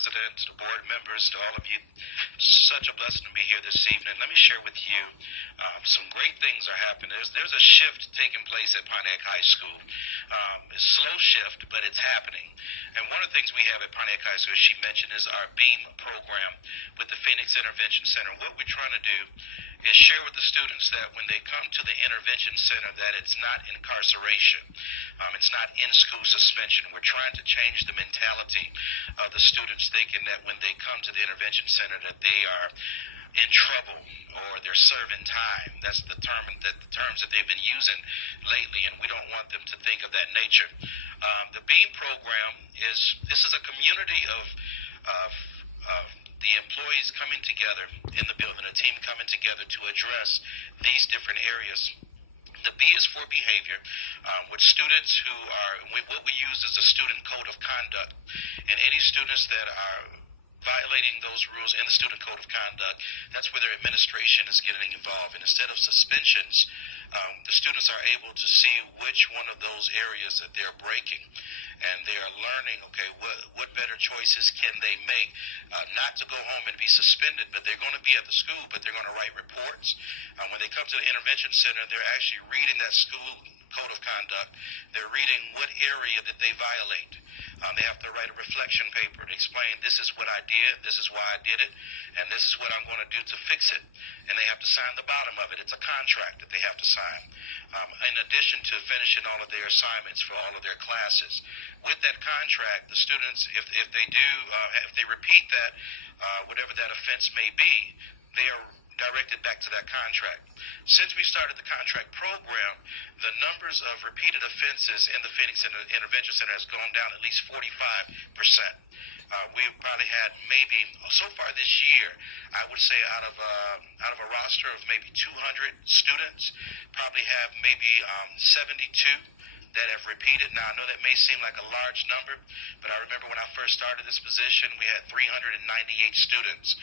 President, to the board members, to all of you. Such a blessing to be here this evening. Let me share with you some great things are happening. There's a shift taking place at Pontiac High School. It's a slow shift, but it's happening. And one of the things we have at Pontiac High School, as she mentioned, is our B.E.A.M program with the Phoenix Intervention Center. What we're trying to do is share with the students that when they come to the intervention center that it's not incarceration. It's not in-school suspension. We're trying to change the mentality of the students thinking that when they come to the intervention center that they are in trouble or they're serving time. That's the terms that they've been using lately, and we don't want them to think of that nature. The B.E.A.M program is a community of the employees coming together in the building, a team coming together to address these different areas. The B is for behavior, with students who are, what we use is a student code of conduct, and any students that are violating those rules in the student code of conduct, that's where their administration is getting involved. And instead of suspensions, the students are able to see which one of those areas that they're breaking, and they are learning, okay, what better choices can they make, not to go home and be suspended, but they're going to be at the school, but they're going to write reports. When they come to the intervention center, they're actually reading that school code of conduct. They're reading what area that they violate. They have to write a reflection paper to explain, this is what I did, this is why I did it, and this is what I'm going to do to fix it. And they have to sign the bottom of it. It's a contract that they have to sign. In addition to finishing all of their assignments for all of their classes. With that contract, the students, if they repeat that, whatever that offense may be, they are directed back to that contract. Since we started the contract program, the numbers of repeated offenses in the Phoenix Intervention Center has gone down at least 45%. We've probably had maybe, so far this year, I would say out of a roster of maybe 200 students, probably have maybe 72 that have repeated. Now, I know that may seem like a large number, but I remember when I first started this position, we had 398 students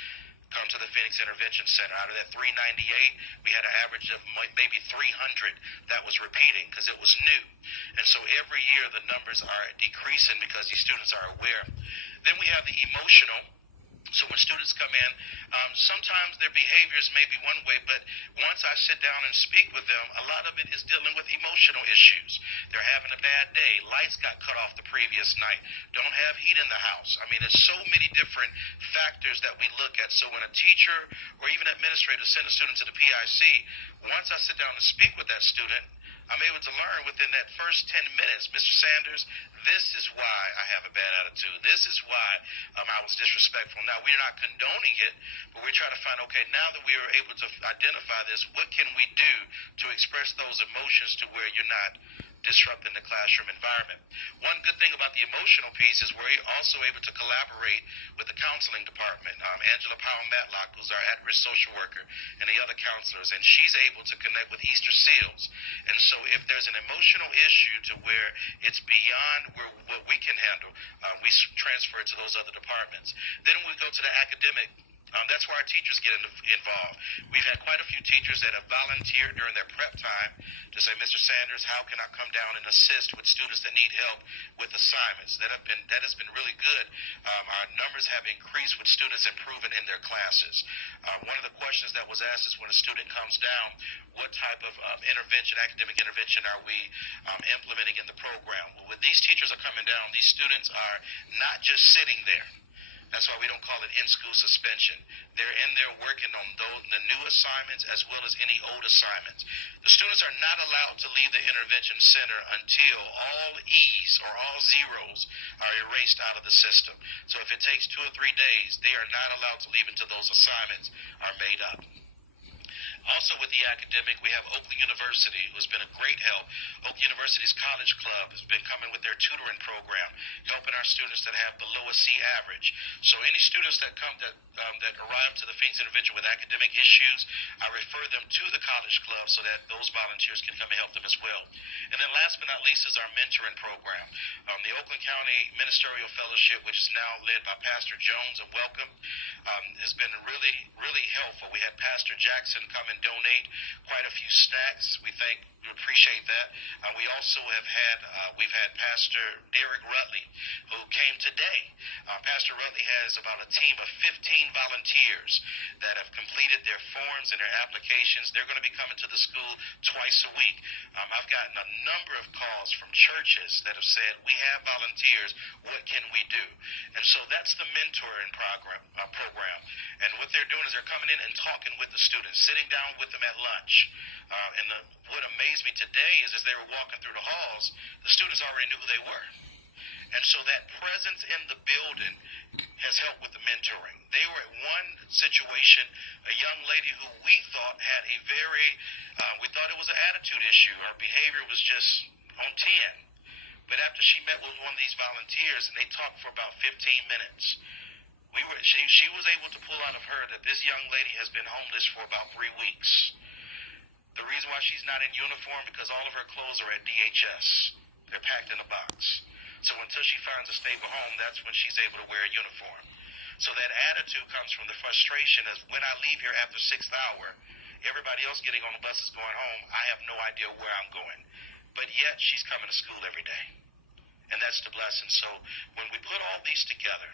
come to the Phoenix Intervention Center. Out of that 398, we had an average of maybe 300 that was repeating because it was new. And so every year the numbers are decreasing because these students are aware. Then we have the emotional. So when students come in, sometimes their behaviors may be one way, but once I sit down and speak with them, a lot of it is dealing with emotional issues. They're having a bad day. Lights got cut off the previous night. Don't have heat in the house. I mean, there's so many different factors that we look at. So when a teacher or even administrator send a student to the PIC, once I sit down and speak with that student, I'm able to learn within that first 10 minutes, Mr. Sanders, this is why I have a bad attitude. This is why I was disrespectful. Now, we're not condoning it, but we're trying to find, okay, now that we are able to identify this, what can we do to express those emotions to where you're not disrupting the classroom environment? One good thing about the emotional piece is we're also able to collaborate with the counseling department. Angela Powell-Matlock, who's our at-risk social worker, and the other counselors, and she's able to connect with Easter SEALs. And so if there's an emotional issue to where it's beyond what we can handle, we transfer it to those other departments. Then we go to the academic. That's where our teachers get involved. We've had quite a few teachers that have volunteered during their prep time to say, Mr. Sanders, how can I come down and assist with students that need help with assignments? That has been really good. Our numbers have increased with students improving in their classes. One of the questions that was asked is when a student comes down, what type of academic intervention are we implementing in the program? Well, when these teachers are coming down, these students are not just sitting there. That's why we don't call it in-school suspension. They're in there working on the new assignments as well as any old assignments. The students are not allowed to leave the intervention center until all E's or all zeros are erased out of the system. So if it takes 2 or 3 days, they are not allowed to leave until those assignments are made up. Also with the academic, we have Oakland University, who has been a great help. Oakland University's College Club has been coming with their tutoring program, helping our students that have below a C average. So any students that come that arrive to the Phoenix Intervention with academic issues, I refer them to the College Club so that those volunteers can come and help them as well. And then last but not least is our mentoring program. The Oakland County Ministerial Fellowship, which is now led by Pastor Jones, and welcome. has been really, really helpful. We had Pastor Jackson come and donate quite a few snacks. We appreciate that. We also we've had Pastor Derek Rutley, who came today. Pastor Rutley has about a team of 15 volunteers that have completed their forms and their applications. They're going to be coming to the school twice a week. I've gotten a number of calls from churches that have said, we have volunteers, what can we do? And so that's the mentoring program. And what they're doing is they're coming in and talking with the students, sitting down with them at lunch. What amazed me today is as they were walking through the halls, the students already knew who they were. And so that presence in the building has helped with the mentoring. They were at one situation, a young lady who we thought had we thought it was an attitude issue. Her behavior was just on 10. But after she met with one of these volunteers and they talked for about 15 minutes, she was able to pull out of her that this young lady has been homeless for about 3 weeks. The reason why she's not in uniform because all of her clothes are at DHS. They're packed in a box. So until she finds a stable home, that's when she's able to wear a uniform. So that attitude comes from the frustration as when I leave here after 6th hour, everybody else getting on the bus is going home. I have no idea where I'm going. But yet she's coming to school every day. And that's the blessing. So when we put all these together,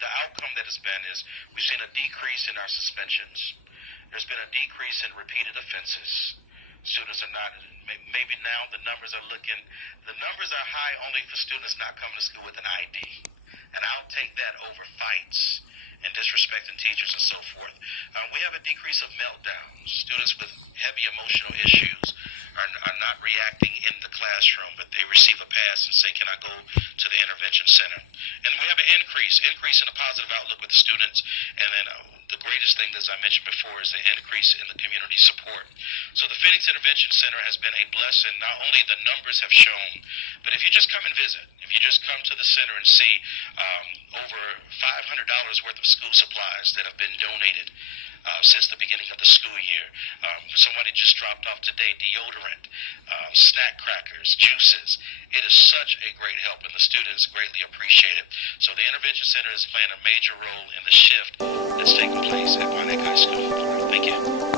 the outcome that has been is we've seen a decrease in our suspensions. There's been a decrease in repeated offenses. Students are not, maybe now the numbers are high only for students not coming to school with an ID. And I'll take that over fights and disrespecting teachers and so forth. We have a decrease of meltdowns. Students with heavy emotional issues are not reacting in the classroom, but they receive a pass and say, can I go to the intervention center? And we have an increase in a positive outlook with the students. And then the greatest thing, as I mentioned before, is the increase in the community support. So the Phoenix Intervention Center has been a blessing. Not only the numbers have shown, but if you just come and visit, if you just come to the center and see over $500 worth of school supplies that have been donated since the beginning of the school year. Somebody just dropped off today deodorant, snack crackers, juices. It is such a great help, and the students greatly appreciate it. So the Intervention Center is playing a major role in the shift that's taking place at Pontiac High School. Thank you.